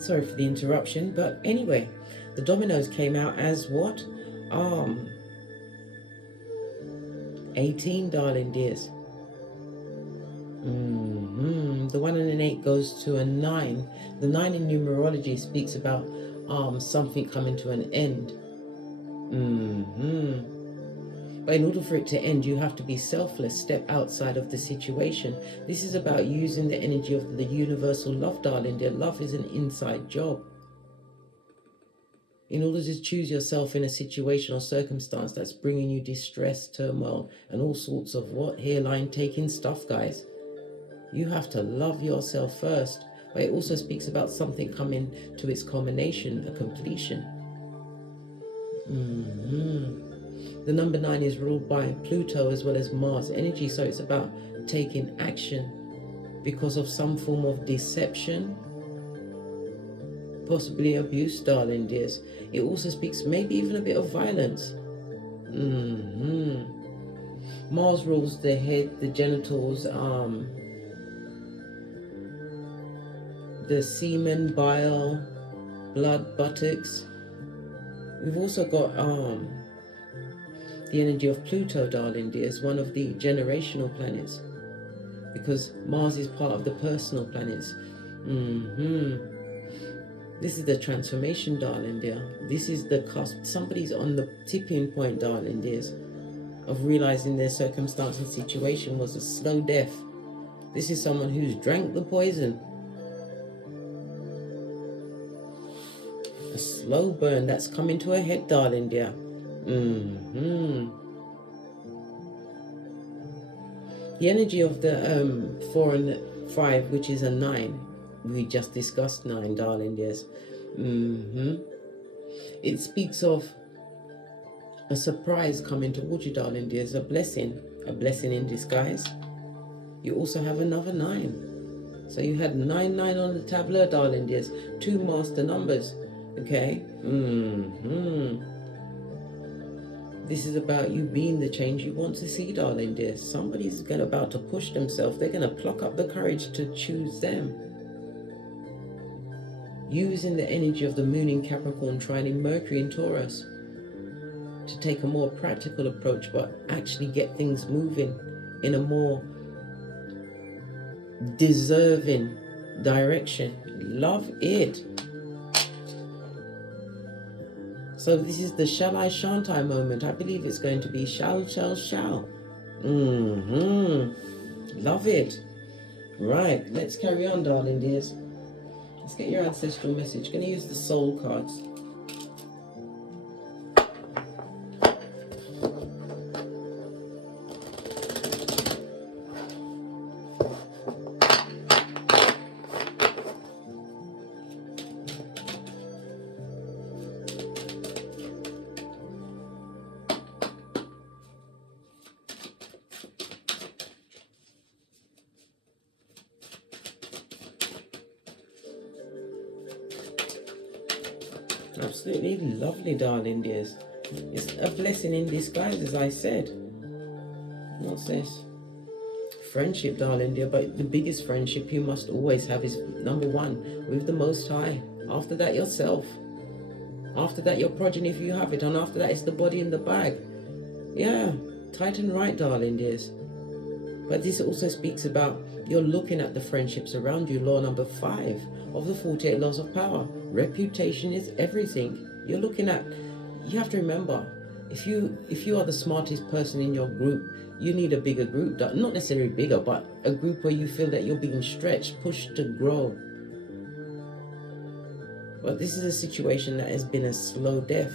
Sorry for the interruption, but anyway, the dominoes came out as what? 18, darling dears. The 1 and an 8 goes to a 9. The 9 in numerology speaks about something coming to an end. But in order for it to end, you have to be selfless, step outside of the situation. This is about using the energy of the universal love, darling dear. Love is an inside job. In order to choose yourself in a situation or circumstance that's bringing you distress, turmoil, and all sorts of hairline taking stuff, guys, you have to love yourself first. But it also speaks about something coming to its culmination, a completion. The number 9 is ruled by Pluto as well as Mars energy, so it's about taking action because of some form of deception, possibly abuse, darling dears. It also speaks maybe even a bit of violence. Mars rules the head, the genitals, the semen, bile, blood, buttocks. We've also got the energy of Pluto, darling dears, one of the generational planets, because Mars is part of the personal planets. This is the transformation, darling dear. This is the cusp. Somebody's on the tipping point, darling dears, of realizing their circumstance and situation was a slow death. This is someone who's drank the poison. A slow burn that's coming to a head, darling dear. The energy of the 4 and 5, which is a 9. We just discussed 9, darling dears. It speaks of a surprise coming towards you, darling dears, a blessing in disguise. You also have another 9. So you had 9 on the tableau, darling dears. 2 master numbers. Okay. This is about you being the change you want to see, darling dear. Somebody's about to push themselves. They're going to pluck up the courage to choose them. Using the energy of the moon in Capricorn, trining Mercury in Taurus, to take a more practical approach, but actually get things moving in a more deserving direction. Love it. So this is the shall I, shan't I moment. I believe it's going to be shall. Love it. Right, let's carry on, darling dears. Let's get your ancestral message. Going to use the soul cards. Absolutely lovely, darling dears. It's a blessing in disguise, as I said. What's this? Friendship, darling dear, but the biggest friendship you must always have is number 1, with the Most High. After that, yourself. After that, your progeny, if you have it. And after that, it's the body in the bag. Yeah, tight and right, darling dears. But this also speaks about you're looking at the friendships around you. Law number 5 of the 48 laws of power. Reputation is everything. You're looking at, you have to remember, if you are the smartest person in your group, you need a bigger group. Not necessarily bigger, but a group where you feel that you're being stretched, pushed to grow. But this is a situation that has been a slow death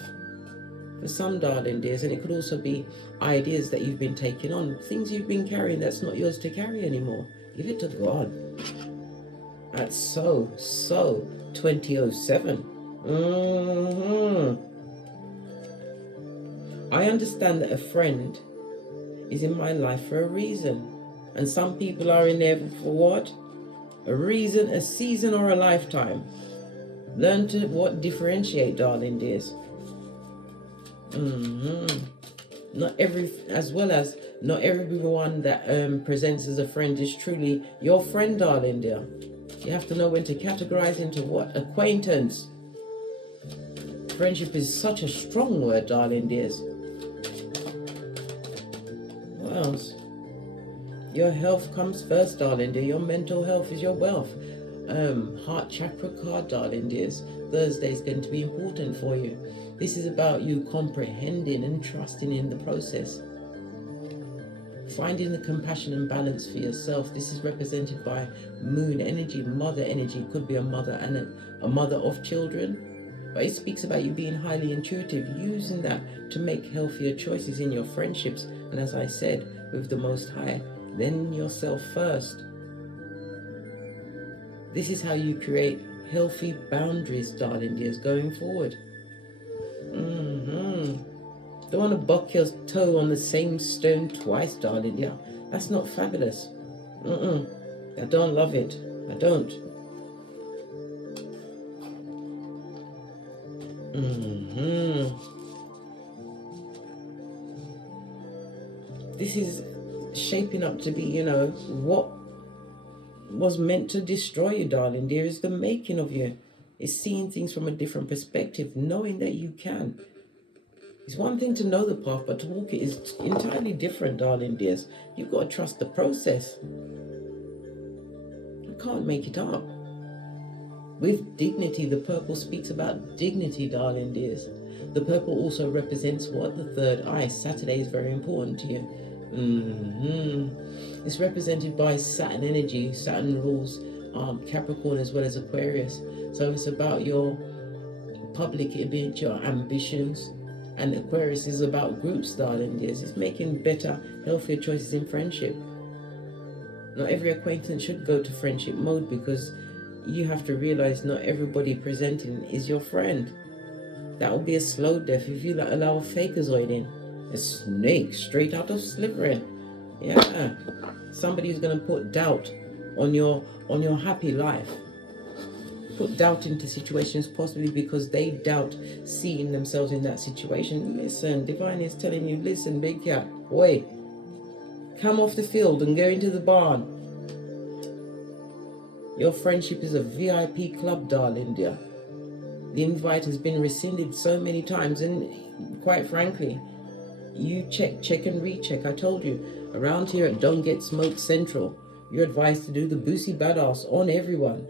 for some, darling dears, and it could also be ideas that you've been taking on, things you've been carrying that's not yours to carry anymore. Give it to God. That's so 2007. I understand that a friend is in my life for a reason, and some people are in there for what? A reason, a season, or a lifetime. Learn to differentiate, darling dears. Not everyone that presents as a friend is truly your friend, darling dear. You have to know when to categorize into what. Acquaintance. Friendship is such a strong word, darling dears. What else? Your health comes first, darling dear. Your mental health is your wealth. Heart chakra card, darling dears. Thursday is going to be important for you. This is about you comprehending and trusting in the process. Finding the compassion and balance for yourself. This is represented by moon energy, mother energy. Could be a mother and a mother of children. But it speaks about you being highly intuitive, using that to make healthier choices in your friendships. And as I said, with the Most High, then yourself first. This is how you create healthy boundaries, darling dears, going forward. Don't want to buck your toe on the same stone twice, darling. Yeah, that's not fabulous. I don't love it. I don't. This is shaping up to be, you know, what was meant to destroy you, darling dear, is the making of you. It's seeing things from a different perspective, knowing that you can. It's one thing to know the path, but to walk it is entirely different, darling dears. You've got to trust the process. You can't make it up. With dignity, the purple speaks about dignity, darling dears. The purple also represents what? The third eye. Saturday is very important to you. It's represented by Saturn energy. Saturn rules Capricorn as well as Aquarius. So it's about your public image, your ambitions. And Aquarius is about groups, darling dears. It's making better, healthier choices in friendship. Not every acquaintance should go to friendship mode, because you have to realize not everybody presenting is your friend. That will be a slow death if you allow a fakerzoid in. A snake straight out of Slytherin. Yeah. Somebody who's going to put doubt on your happy life. Put doubt into situations, possibly because they doubt seeing themselves in that situation. Listen, Divine is telling you, listen, big cat, boy, come off the field and go into the barn. Your friendship is a VIP club, darling dear. The invite has been rescinded so many times, and quite frankly, you check and recheck. I told you, around here at Don't Get Smoked Central, you're advised to do the Boosie Badass on everyone.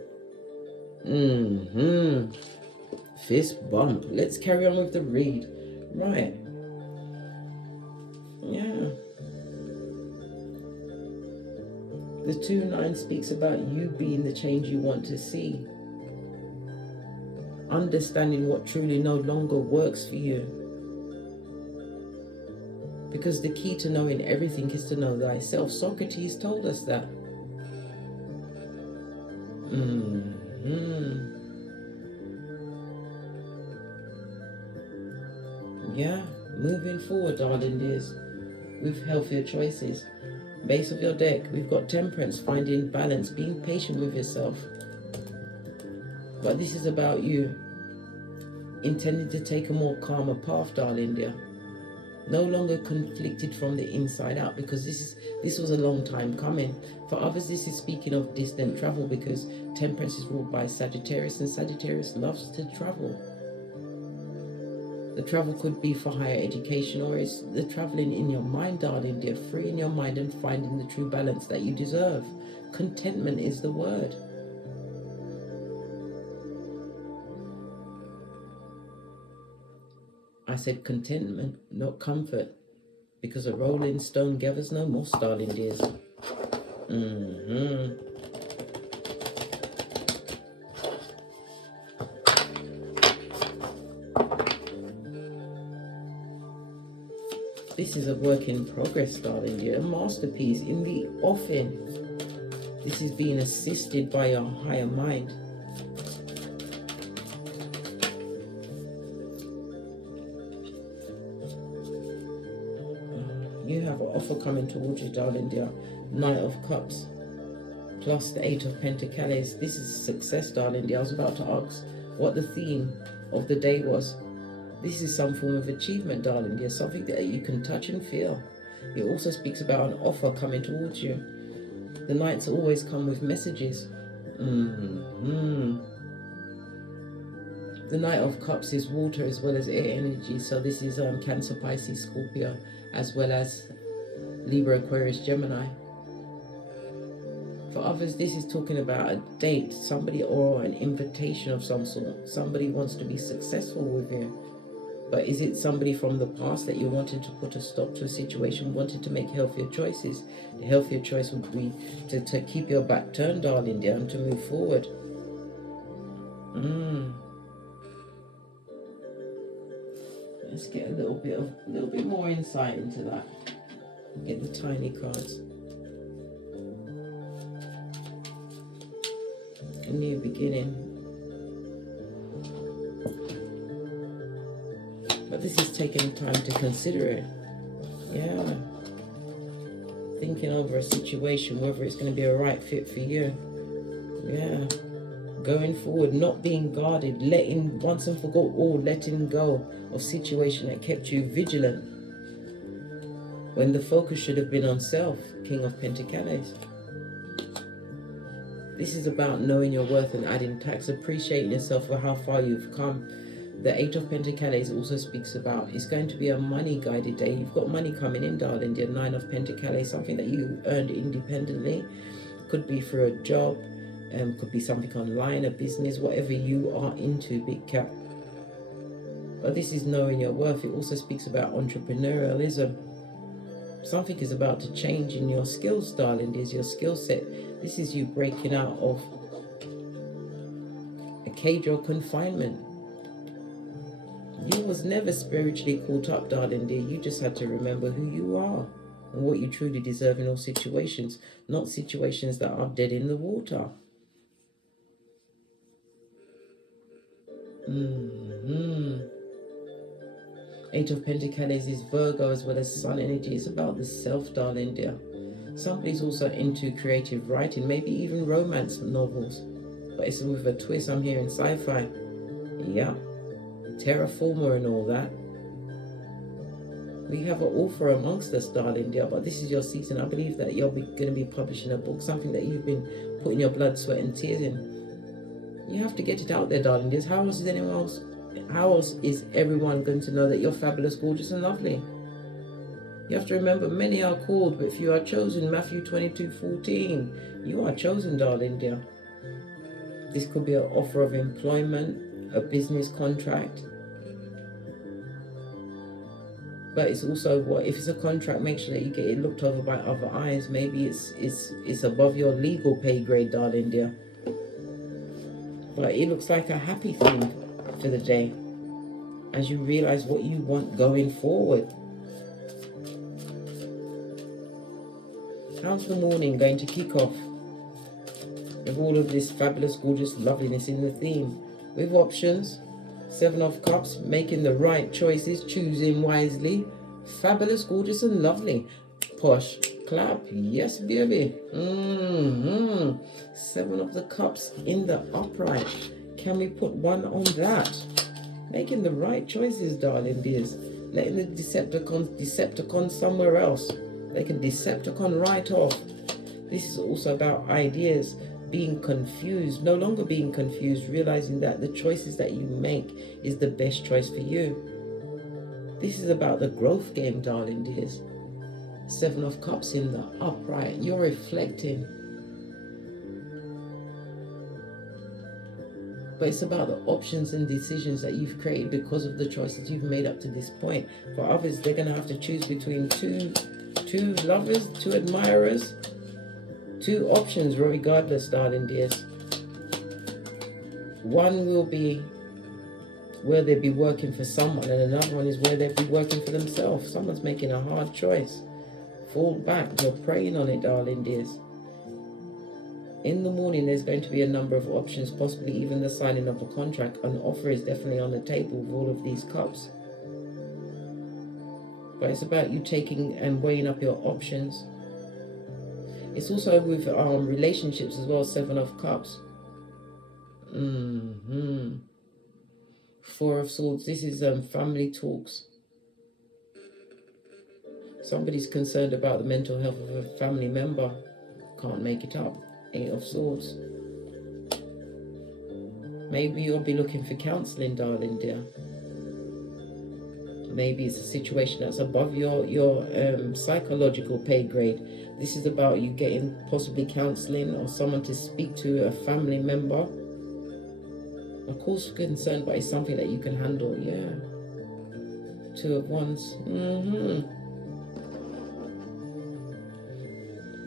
Fist bump. Let's carry on with the read. Right. Yeah. The 2-9 speaks about you being the change you want to see. Understanding what truly no longer works for you. Because the key to knowing everything is to know thyself. Socrates told us that. Yeah, moving forward, darling dears, with healthier choices. Base of your deck, we've got Temperance, finding balance, being patient with yourself. But this is about you intending to take a more calmer path, darling dear. No longer conflicted from the inside out, because this was a long time coming. For others, this is speaking of distant travel, because Temperance is ruled by Sagittarius, and Sagittarius loves to travel. The travel could be for higher education, or it's the traveling in your mind, darling dear, freeing your mind and finding the true balance that you deserve. Contentment is the word. I said contentment, not comfort, because a rolling stone gathers no moss, darling dears. This is a work in progress, darling dear, a masterpiece in the offing. This is being assisted by your higher mind. You have an offer coming towards you, darling dear. Knight of Cups plus the 8 of Pentacles. This is success, darling dear. I was about to ask what the theme of the day was. This is some form of achievement, darling dear. Something that you can touch and feel. It also speaks about an offer coming towards you. The Knights always come with messages. The Knight of Cups is water as well as air energy. So this is Cancer, Pisces, Scorpio, as well as Libra, Aquarius, Gemini. For others, this is talking about a date, somebody, or an invitation of some sort. Somebody wants to be successful with you. But is it somebody from the past that you wanted to put a stop to a situation, wanted to make healthier choices? The healthier choice would be to keep your back turned, darling dear, and to move forward. Let's get a little bit more insight into that. Get the tiny cards. A new beginning. But this is taking time to consider it. Yeah. Thinking over a situation, whether it's going to be a right fit for you. Yeah. Going forward, not being guarded, letting once and for all, letting go of situation that kept you vigilant. When the focus should have been on self, King of Pentacles. This is about knowing your worth and adding tax, appreciating yourself for how far you've come. The Eight of Pentacles also speaks about it's going to be a money-guided day. You've got money coming in, darling. The Nine of Pentacles, something that you earned independently. Could be through a job, could be something online, a business, whatever you are into, big cat. But this is knowing your worth. It also speaks about entrepreneurialism. Something is about to change in your skills, darling. There's your skill set. This is you breaking out of a cage or confinement. You was never spiritually caught up, darling dear. You just had to remember who you are and what you truly deserve in all situations, not situations that are dead in the water. Eight of Pentacles is Virgo as well as Sun energy. It's about the self, darling dear. Somebody's also into creative writing, maybe even romance novels. But it's with a twist. I'm hearing sci-fi. Yeah. Terraformer and all that. We have an author amongst us, darling dear, but this is your season. I believe that you're going to be publishing a book, something that you've been putting your blood, sweat and tears in. You have to get it out there, darling dear. How else is everyone going to know that you're fabulous, gorgeous and lovely? You have to remember, many are called, but few are chosen. Matthew 22:14. You are chosen, darling dear. This could be an offer of employment, a business contract. But it's also, if it's a contract, make sure that you get it looked over by other eyes. Maybe it's above your legal pay grade, darling dear. But it looks like a happy thing for the day as you realize what you want going forward. How's the morning going to kick off with all of this fabulous, gorgeous loveliness in the theme? With options, Seven of Cups, making the right choices, choosing wisely, fabulous, gorgeous and lovely. Push, clap, yes baby. Seven of the Cups in the upright. Can we put one on that? Making the right choices, darling dears. Letting the Decepticons somewhere else. They can Decepticon right off. This is also about ideas. Being confused, no longer being confused, realizing that the choices that you make is the best choice for you. This is about the growth game, darling dears. Seven of Cups in the upright. You're reflecting. But it's about the options and decisions that you've created because of the choices you've made up to this point. For others, they're going to have to choose between two lovers, two admirers, two options, regardless, darling dears. One will be where they'll be working for someone, and another one is where they'll be working for themselves. Someone's making a hard choice. Fall back. You're praying on it, darling dears. In the morning, there's going to be a number of options, possibly even the signing of a contract. An offer is definitely on the table with all of these cups. But it's about you taking and weighing up your options. It's also with relationships as well, Seven of Cups. Four of Swords. This is family talks. Somebody's concerned about the mental health of a family member. Can't make it up. Eight of Swords. Maybe you'll be looking for counselling, darling dear. Maybe it's a situation that's above your psychological pay grade. This is about you getting possibly counselling or someone to speak to, a family member. Of course concerned, but it's something that you can handle. Yeah. Two of Wands.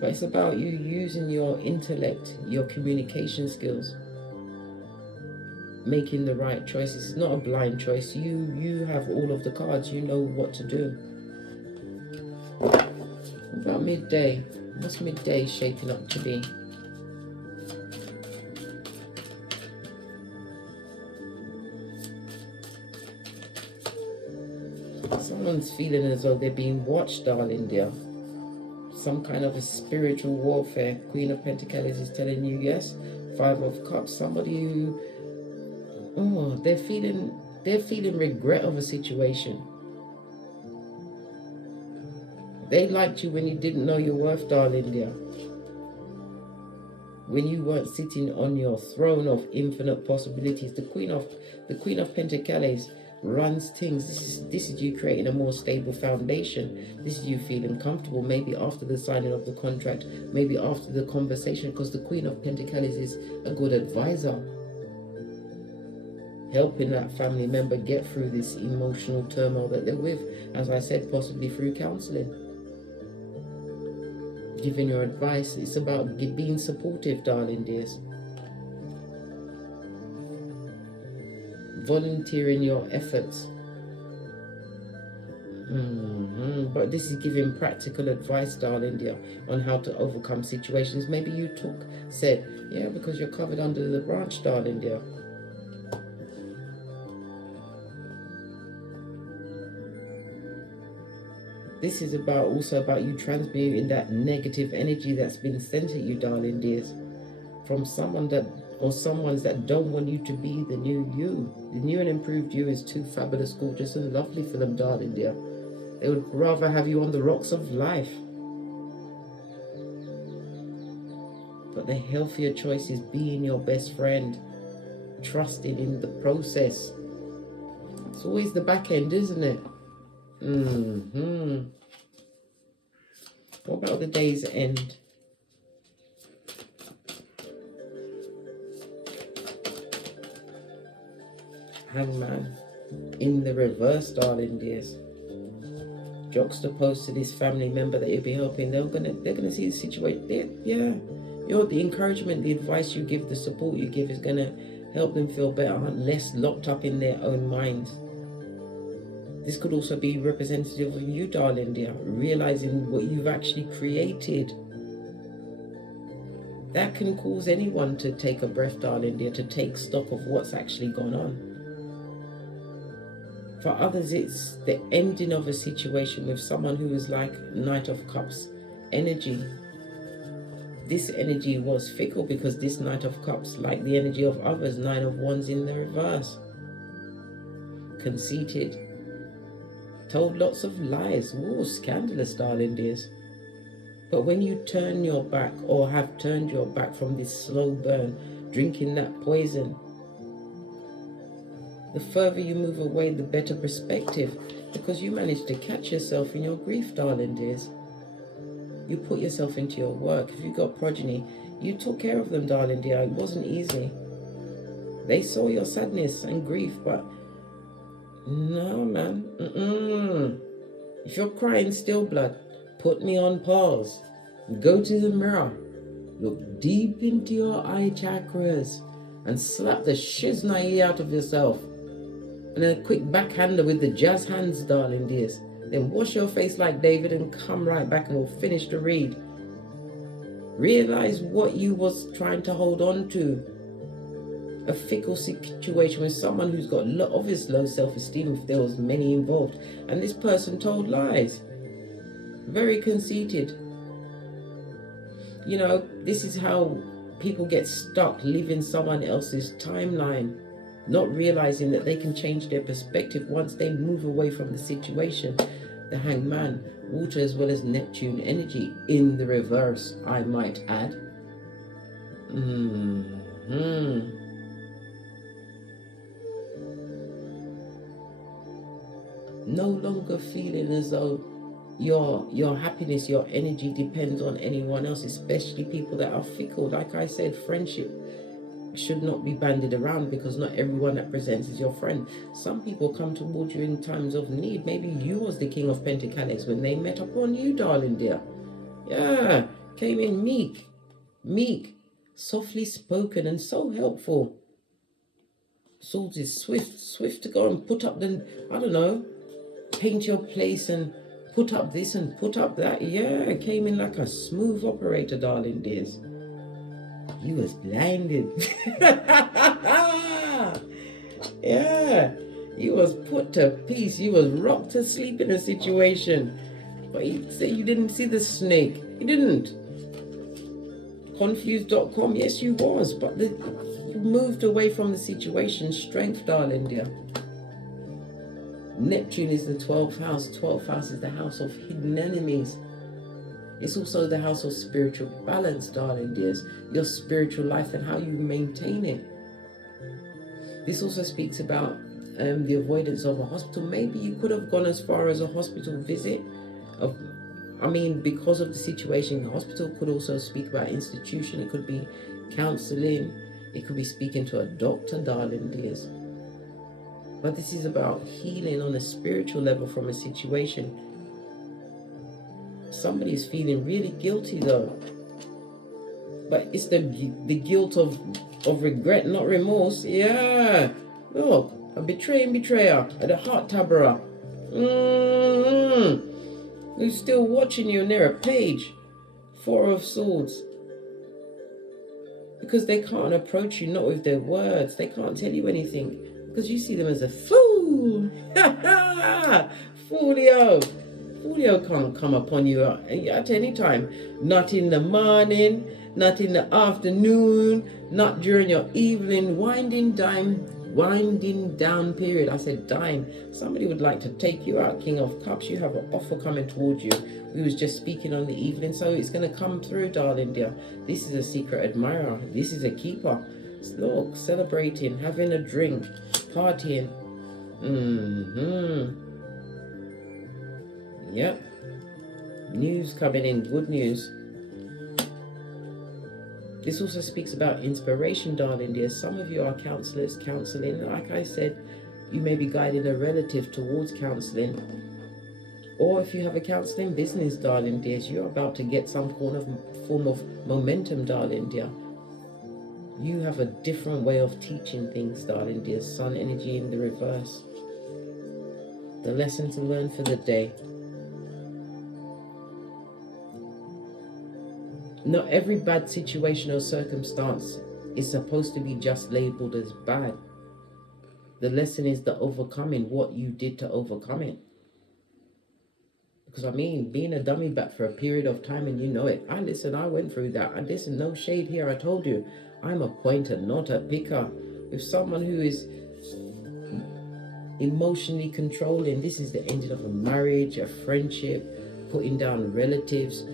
But it's about you using your intellect, your communication skills, making the right choices. It's not a blind choice. You have all of the cards. You know what to do. About midday. What's midday shaping up to be? Someone's feeling as though they're being watched, darling dear. Some kind of a spiritual warfare. Queen of Pentacles is telling you yes. Five of Cups. Somebody who, oh, they're feeling regret of a situation. They liked you when you didn't know your worth, darling dear. When you weren't sitting on your throne of infinite possibilities. The Queen of Pentacles runs things. This is you creating a more stable foundation. This is you feeling comfortable, maybe after the signing of the contract, maybe after the conversation, because the Queen of Pentacles is a good advisor, helping that family member get through this emotional turmoil that they're with, as I said, possibly through counseling, giving your advice. It's about being supportive, darling dears. Volunteering your efforts. But this is giving practical advice, darling dear, on how to overcome situations. Maybe you said, yeah, because you're covered under the branch, darling dear. This is also about you transmuting that negative energy that's been sent at you, darling dears, from someone or someones that don't want you to be the new you. The new and improved you is too fabulous, gorgeous, and lovely for them, darling dear. They would rather have you on the rocks of life. But the healthier choice is being your best friend, trusting in the process. It's always the back end, isn't it? What about the day's end? Hangman in the reverse, darling dears. Juxtaposed to this family member that you'll be helping, they're gonna see the situation. The encouragement, the advice you give, the support you give is gonna help them feel better, less locked up in their own minds. This could also be representative of you, darling dear, realizing what you've actually created. That can cause anyone to take a breath, darling dear, to take stock of what's actually gone on. For others, it's the ending of a situation with someone who is like Knight of Cups energy. This energy was fickle because this Knight of Cups, like the energy of others, Nine of Wands in the reverse. Conceited. Told lots of lies. Ooh, scandalous, darling dears. But when you turn your back, or have turned your back from this slow burn, drinking that poison, the further you move away, the better perspective, because you managed to catch yourself in your grief, darling dears. You put yourself into your work. If you got progeny, you took care of them, darling dear. It wasn't easy. They saw your sadness and grief, but no, man. If you're crying still blood, put me on pause. Go to the mirror. Look deep into your eye chakras and slap the shiznai out of yourself. And then a quick backhander with the jazz hands, darling dears. Then wash your face like David and come right back and we'll finish the read. Realize what you was trying to hold on to. A fickle situation with someone who's got obvious low self-esteem if there was many involved. And this person told lies. Very conceited. You know, this is how people get stuck living someone else's timeline, not realizing that they can change their perspective once they move away from the situation. The Hangman, water as well as Neptune energy in the reverse, I might add. no longer feeling as though your happiness, your energy depends on anyone else, especially people that are fickle. Like I said, friendship should not be bandied around, because not everyone that presents is your friend. Some people come towards you in times of need. Maybe you was the King of Pentacles when they met upon you, darling dear. Yeah, came in meek, softly spoken, and so helpful. Swords is swift to go and put up the, I don't know, paint your place and put up this and put up that. Yeah, came in like a smooth operator, darling dears. You was blinded. Yeah, you was put to peace. You was rocked to sleep in a situation. But you say you didn't see the snake. You didn't. Confused.com, yes you was, but you moved away from the situation. Strength, darling dear. Neptune is the 12th house. 12th house is the house of hidden enemies. It's also the house of spiritual balance, darling dears. Your spiritual life and how you maintain it. This also speaks about the avoidance of a hospital. Maybe you could have gone as far as a hospital visit. Because of the situation, the hospital could also speak about institution. It could be counseling. It could be speaking to a doctor, darling dears. But this is about healing on a spiritual level from a situation. Somebody is feeling really guilty though. But it's the guilt of regret, not remorse. Yeah. Look, a betrayer, at the heart tabberer. Who's still watching you near a page. 4 of Swords. Because they can't approach you, not with their words. They can't tell you anything. Because you see them as a fool. Foolio. Foolio can't come upon you at any time. Not in the morning, not in the afternoon, not during your evening winding down period. I said dime. Somebody would like to take you out, King of Cups. You have an offer coming towards you. We was just speaking on the evening, so it's going to come through, darling dear. This is a secret admirer. This is a keeper. Look, celebrating, having a drink, partying. Yep. News coming in, good news. This also speaks about inspiration, darling dear. Some of you are counselors, counseling. Like I said, you may be guiding a relative towards counseling. Or if you have a counseling business, darling dears, you're about to get some form of momentum, darling dear. You have a different way of teaching things, darling dear. Sun energy in the reverse. The lesson to learn for the day. Not every bad situation or circumstance is supposed to be just labeled as bad. The lesson is the overcoming, what you did to overcome it. Because being a dummy back for a period of time, and you know it. I went through that. No shade here, I told you. I'm a pointer, not a picker. With someone who is emotionally controlling, this is the ending of a marriage, a friendship, putting down relatives,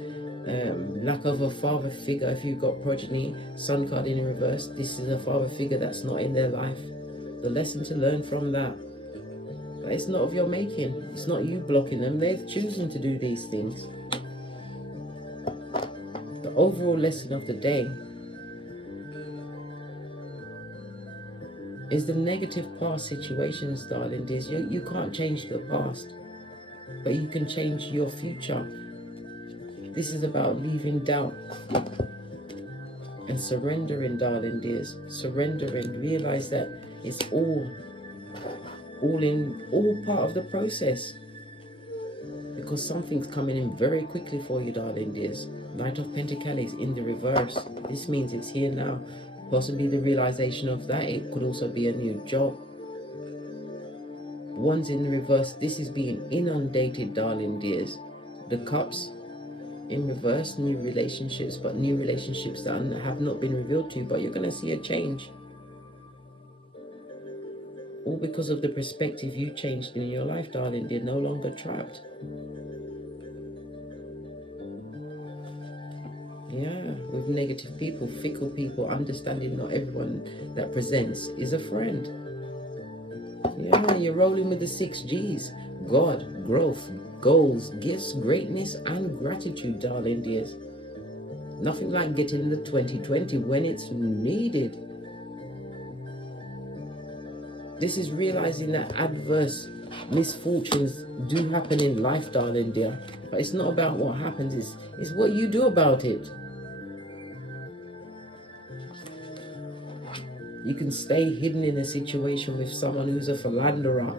lack of a father figure. If you've got progeny, sun card in reverse, this is a father figure that's not in their life. The lesson to learn from that. But it's not of your making. It's not you blocking them. They're choosing to do these things. The overall lesson of the day is the negative past situations, darling dears. You can't change the past, but you can change your future. This is about leaving doubt and surrendering, darling dears. Surrendering. Realize that it's all part of the process. Because something's coming in very quickly for you, darling dears. Knight of Pentacles in the reverse. This means it's here now. Possibly the realization of that. It could also be a new job. One's in the reverse. This is being inundated, darling dears. The Cups in reverse, new relationships, but new relationships that have not been revealed to you, but you're going to see a change. All because of the perspective you changed in your life, darling. You're no longer trapped. Yeah, with negative people, fickle people, understanding not everyone that presents is a friend. Yeah, you're rolling with the 6 Gs. God, growth, goals, gifts, greatness, and gratitude, darling dears. Nothing like getting the 2020 when it's needed. This is realizing that adverse misfortunes do happen in life, darling dear. But it's not about what happens, it's what you do about it. You can stay hidden in a situation with someone who's a philanderer,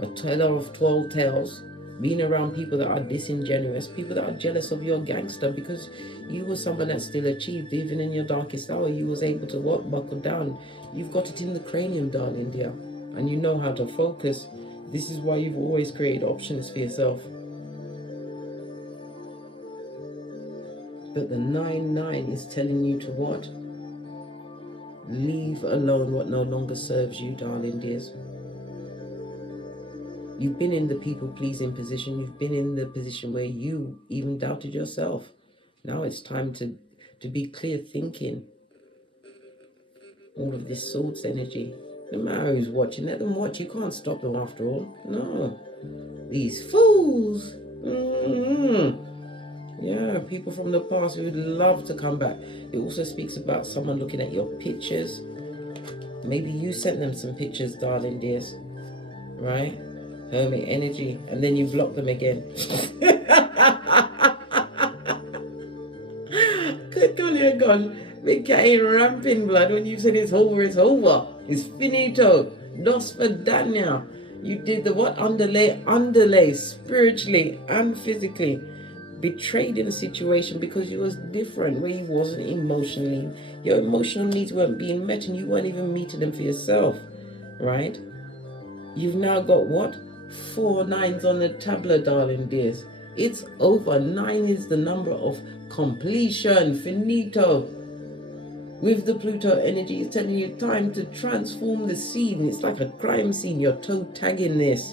a teller of tall tales, being around people that are disingenuous, people that are jealous of your gangster because you were someone that still achieved. Even in your darkest hour, you was able to what? Buckle down. You've got it in the cranium, darling dear, and you know how to focus. This is why you've always created options for yourself. But the 9-9 is telling you to what? Leave alone what no longer serves you, darling dears. You've been in the people-pleasing position. You've been in the position where you even doubted yourself. Now it's time to be clear thinking. All of this Swords energy. No matter who's watching, let them watch. You can't stop them after all. No. These fools. Yeah, people from the past who would love to come back. It also speaks about someone looking at your pictures. Maybe you sent them some pictures, darling dears. Right? Hermit energy. And then you block them again. Good golly, gosh. We can't ramping blood when you said it's over, it's over. It's finito. Dos for Dania. You did the what? Underlay, spiritually and physically. Betrayed in a situation because you was different, where you wasn't emotionally. Your emotional needs weren't being met and you weren't even meeting them for yourself. Right? You've now got what? 4 9s on the tableau, darling dears. It's over. 9 is the number of completion. Finito. With the Pluto energy, it's telling you time to transform the scene. It's like a crime scene. You're toe tagging this.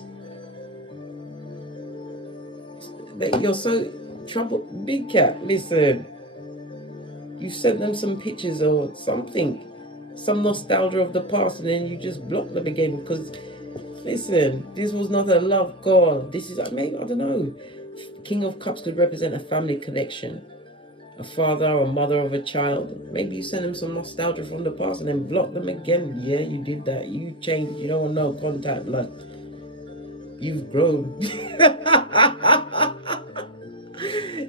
You're so troubled. Big cat, listen. You sent them some pictures or something. Some nostalgia of the past, and then you just block them again because, listen, this was not a love call. This is, maybe, I don't know. King of Cups could represent a family connection. A father or mother of a child. Maybe you send them some nostalgia from the past and then block them again. Yeah, you did that. You changed. You don't want no contact, blood. You've grown.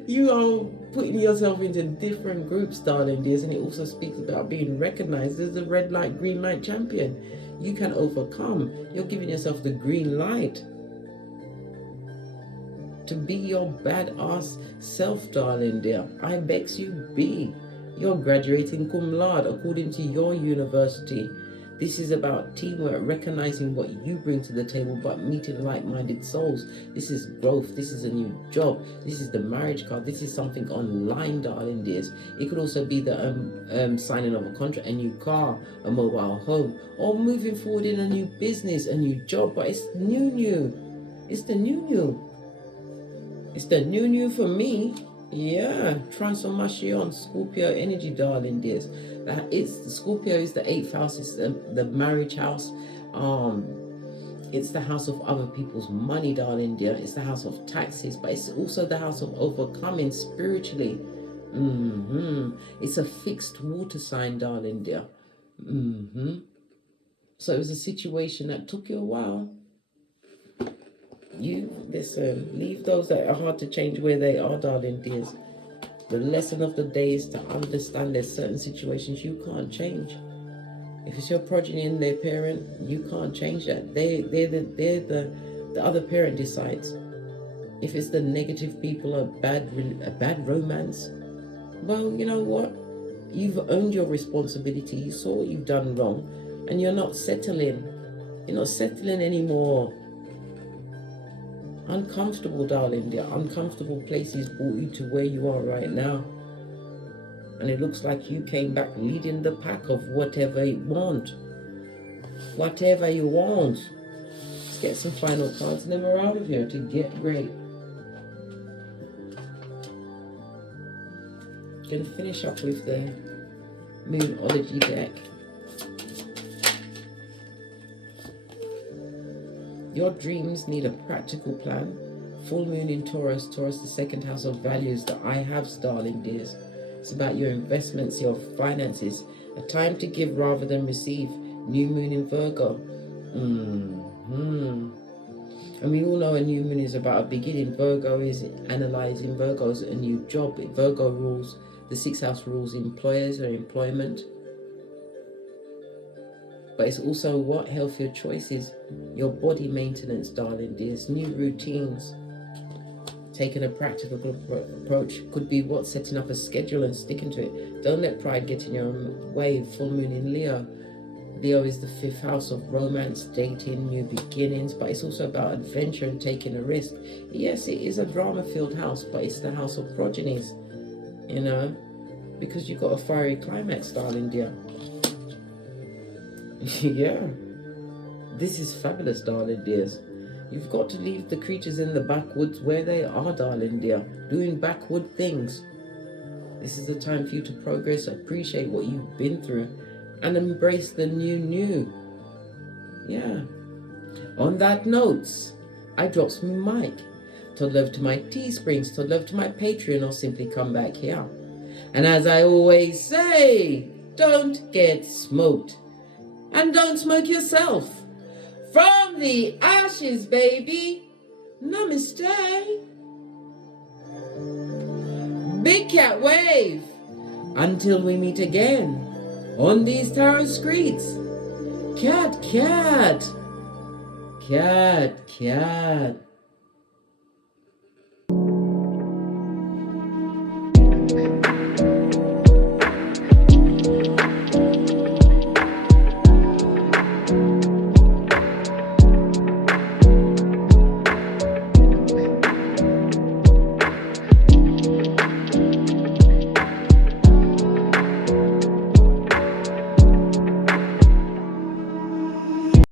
You are putting yourself into different groups, darling dears, and it also speaks about being recognized as a red light, green light champion. You can overcome. You're giving yourself the green light to be your badass self, darling dear. I begs you be. You're graduating cum laude according to your university. This is about teamwork, recognizing what you bring to the table, but meeting like-minded souls. This is growth. This is a new job. This is the marriage card. This is something online, darling dears. It could also be the signing of a contract, a new car, a mobile home, or moving forward in a new business, a new job. But it's new. It's the new. It's the new for me. Yeah, transformation, Scorpio energy, darling dears. It's the Scorpio is the 8th house. It's the marriage house. It's the house of other people's money, darling dear. It's the house of taxes, but it's also the house of overcoming spiritually. It's a fixed water sign, darling dear. So it was a situation that took you a while. You listen, leave those that are hard to change where they are, darling dears. The lesson of the day is to understand there's certain situations you can't change. If it's your progeny and their parent, you can't change that. The other parent decides. If it's the negative people, a bad romance, well, you know what? You've owned your responsibility. You saw what you've done wrong, and you're not settling. You're not settling anymore. Uncomfortable, darling. The uncomfortable places brought you to where you are right now. And it looks like you came back leading the pack of whatever you want. Whatever you want. Let's get some final cards and then we're out of here to get great. Gonna finish up with the Numerology deck. Your dreams need a practical plan. Full moon in Taurus, Taurus the second house of values, the I haves, darling dears. It's about your investments, your finances, a time to give rather than receive. New moon in Virgo. And we all know a new moon is about a beginning. Virgo is analyzing. Virgo's a new job. Virgo rules, the sixth house rules employers or employment. But it's also what healthier choices, your body maintenance, darling dears, new routines. Taking a practical approach could be what, setting up a schedule and sticking to it. Don't let pride get in your way. Full moon in Leo. Leo is the fifth house of romance, dating, new beginnings, but it's also about adventure and taking a risk. Yes, it is a drama-filled house, but it's the house of progenies, you know, because you've got a fiery climax, darling dear. Yeah, this is fabulous, darling dears. You've got to leave the creatures in the backwoods where they are, darling dear, doing backward things. This is the time for you to progress, appreciate what you've been through, and embrace the new. Yeah. On that note, I drops my mic. Todd love to my Teesprings, Todd love to my Patreon, or simply come back here. And as I always say, don't get smoked. And don't smoke yourself. From the ashes, baby. Namaste. Big cat wave. Until we meet again on these tarot streets. Cat, cat. Cat, cat.